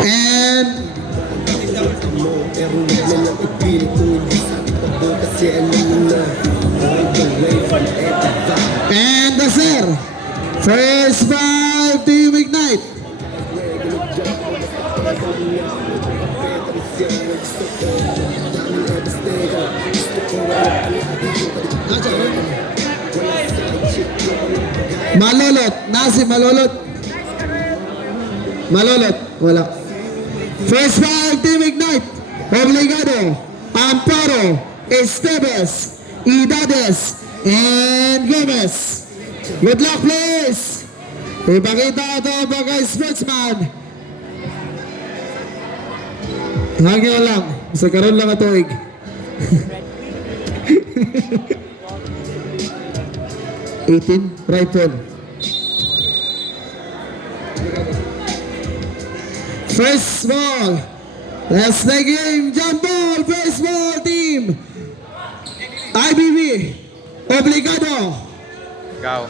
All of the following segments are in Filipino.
And the sir, first five Team Ignite. Malolot, nasi malolot. Malolot, wala. First five Team Ignite. Obligado, Amparo, Esteves, Idades, and Gomez. Good luck, please. Ipakita ito mga sportsman. Hanggang lang. Sa karoon lang ito, Ig. Rifle. First ball. Let's play game. Jump ball. First ball team. IBB. Obligado. Go.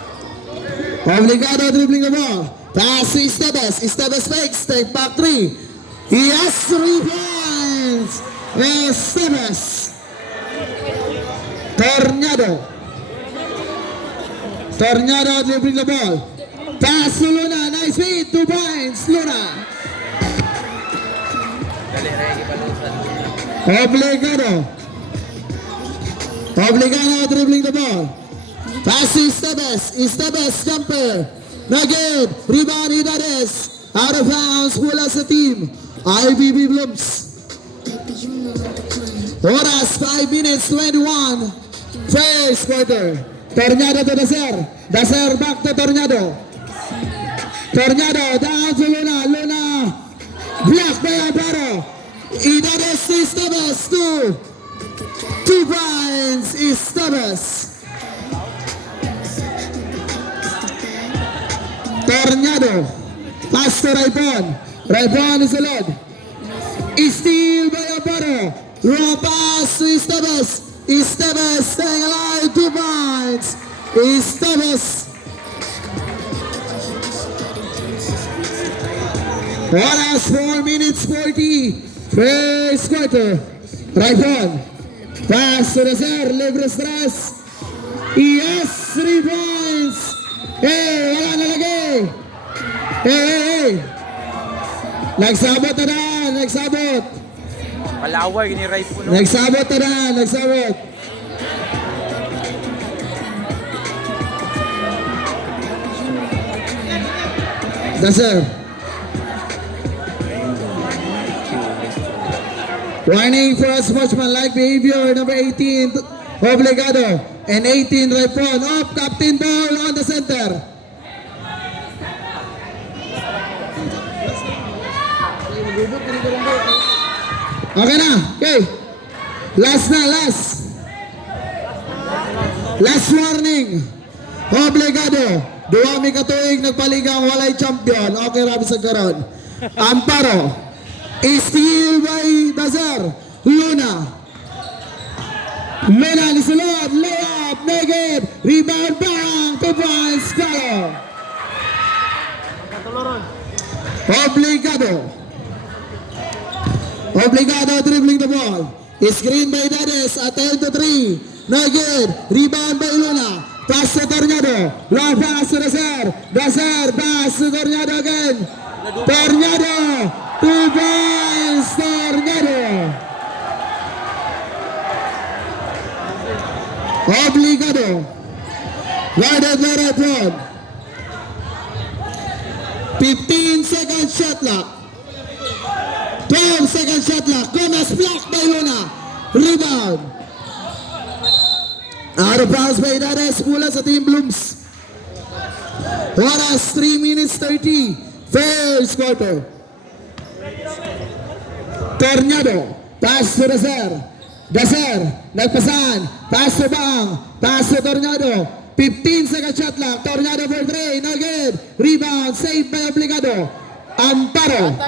Obligado dribbling the ball. Pass to Esteves. Esteves fakes. Take back 3. He has 3 points. Esteves. Tornado. Tornado dribbling the ball. Pass to Luna. Nice feed. 2 points. Luna. Obligado. Obligado dribbling the ball. Pass to Esteves. Esteves jumper. Nugget. Rebound Idades. Out of bounds. Mula sa team. IBB Blooms. Oras 5 minutes 21. First quarter. Tornado to Daser. Daser back to Tornado. Tornado down to Luna. Luna. Block by Amparo. Idades to Esteves. 2 points. Esteves. Tornado. Pass to Raipon. Raipon is allowed. Steal by Amparo. Raw pass to Esteves. Esteves staying alive. 2 points. Esteves. Oras 4 minutes 40. First quarter. Raipon. Pass to Daser. Libre stress. Yes, 3 points. Hey, wala na lagi. Hey. Nagsabot na na. Nagsabot. Kalaway ni Ray Puno. Nagsabot na na. Nagsabot. Daser. Warning for sportsmanlike behavior. Number 18, Obligado. And 18, Raipon. Off, captain ball on the center. Okay na. Okay. Last na, last. Last warning. Obligado. Duwami katuig nagpaligang walay champion. Okay, rabi sa karon. Amparo. Steal by Daser. Luna. Luna nisulod. Layup. Negative. Rebound bang. 2 points. Kalo. Obligado. Obligado dribbling the ball. Screen by Dades at 10-3. No good. Rebound by Luna. Pass to Tornado. Long pass to Daser. Daser. Pass to Tornado again. Tornado. 2 points. Tornado. Obligado. Guarded by Raipon. 15 second shot clock. 12 second shot clock. Gomez blocked by Luna. Rebound. Out of bounds by Idades mula sa Team Blooms. Oras 3 minutes 30. First quarter. Tornado. Pass to Daser. Daser. Nagpasan. Pass to Bang. Pass to Tornado. 15 second shot clock. Tornado for 3. No good. Rebound. Saved by Obligado. Amparo.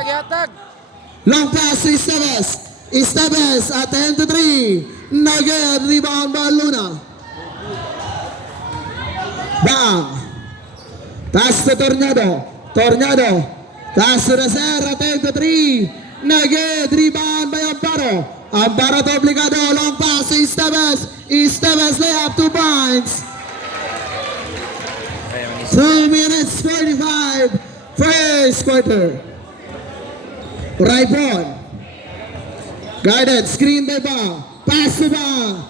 Long pass to Esteves. Esteves at 10-3. No good. Rebound by Luna. Bang. Pass to Tornado. Tornado. Pass to Racer, attempt to 3. No good. Rebound by Amparo. Amparo to obligado. Long pass to Esteves. Esteves layup, 2 points. 2 minutes 45. First quarter. Raipon. Guided. Screen by Bang. Pass to Bang.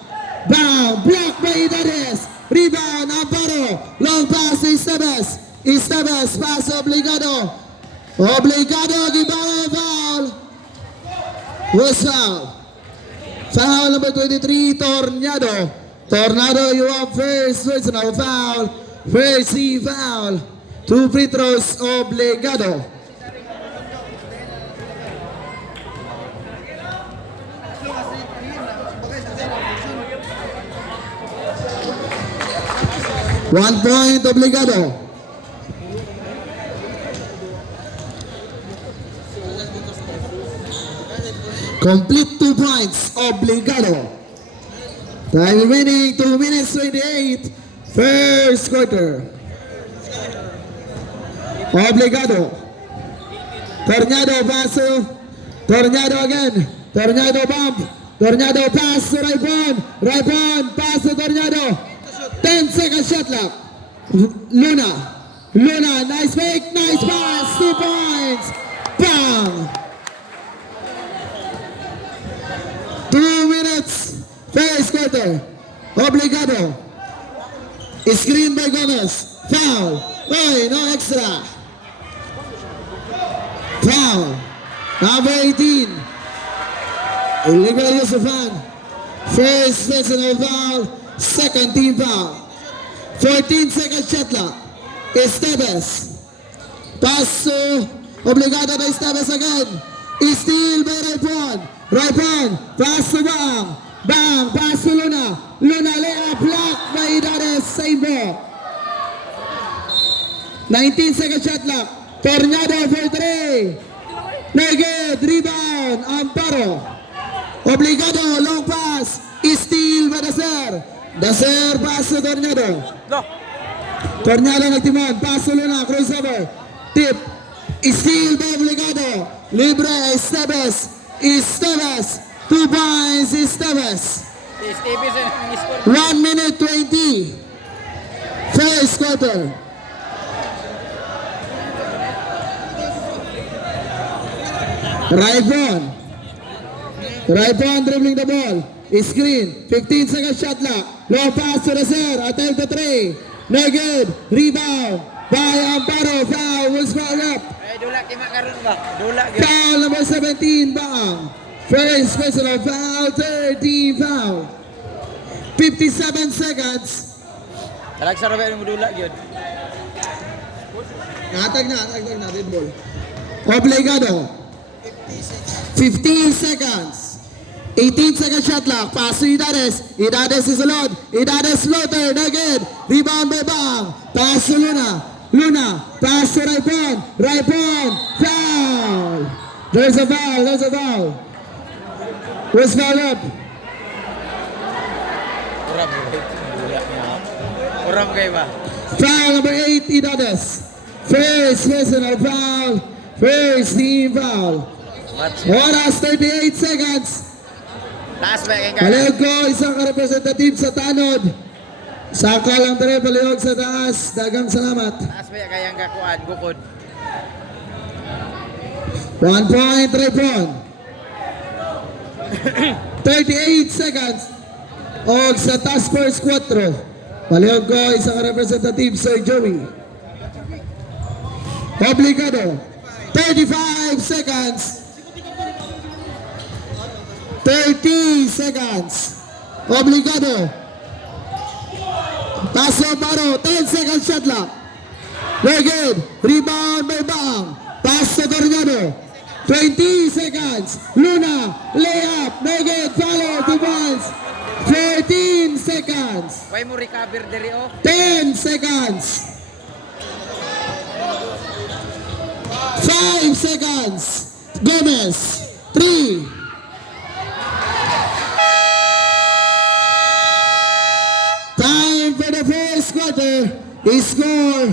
Bang. Block by Idares. Rebound. Amparo. Long pass to Esteves. Esteves. Pass obligado. Obligado, Gibana foul. Was foul. Foul number 23, Tornado. Tornado, you have first personal foul. First team foul. 2 free throws, obligado. One point, obligado. Complete 2 points, obligado. Time remaining, 2 minutes 28. First quarter. Obligado. Tornado paso. Tornado again. Tornado bump. Tornado pass to Raipon. Raipon pass to Tornado. 10 second shot clock. Luna. Luna, nice fake, nice pass. 2 points. Bang. 2 minutes. First quarter. Obligado. Screen by Gomez. Foul. Oy, no extra. Foul. Number 18. Illegal use of hand. First personal foul. Second team foul. 14 second shot clock. Esteves. Pass to obligado na Esteves again. Steal by Raipon. Raipon. Pass to Bang. Bang. Pass to Luna. Luna layup. Block by Idares. Save ball. 19 second shot clock. Tornado for 3. Neged. Rebound. Amparo. Obligado. Long pass. Steal by Dacer. Dacer pass to Tornado. Go. Tornado nagtimon. Pass to Luna. Crossover. Tip. Steal by Obligado. Libre. Esteves. Esteves. 2 points. Esteves. Si Stevens ang score. 1 minute 20. First quarter. Raipon. Raipon dribbling the ball. Screen. 15 second shot clock. Low pass to Racer. Attempt to 3. No good. Rebound by Amparo. Foul. Will score up. Ay, dula, kima karon ba? Dula, gyud. Foul number 17. Bang. First personal foul. 13 foul. 57 seconds. Talag sa Robert mo dula, gyud. Natag na. Red ball. Obligado. 15 seconds. 18 second shot clock. Pass to Idares. Idares is allowed. Idares floater. No good. Rebound by Bang. Pass to Luna. Luna. Pass to Raipon. Raipon. Foul. There's a foul. There's a foul. Where's foul up? Uram, dula mo. Uram kay ba? Foul number 8. Idares. First personal foul. First team foul. Match. Oras 38 seconds. Taas ba kay Palihog ko, isang representative sa tanod. Saka lang tere, palihog sa taas. Dagang salamat. Taas ba kayang kakuan, gukod. 1 point, Raipon. 38 seconds. O sa task force 4. Palihog ko, isang representative, Sir Joey. Obligado. 35 seconds. 30 seconds. Obligado. Paso Amparo. 10 seconds shot clock. Very good. Rebound by Bang. Pass to Tornado. 20 seconds. Luna. Layup. Very good. Follow. 2 points. 14 seconds. Why mo recover diri o? 10 seconds. 5 seconds. Gomez. 3. Time for the first quarter. He scored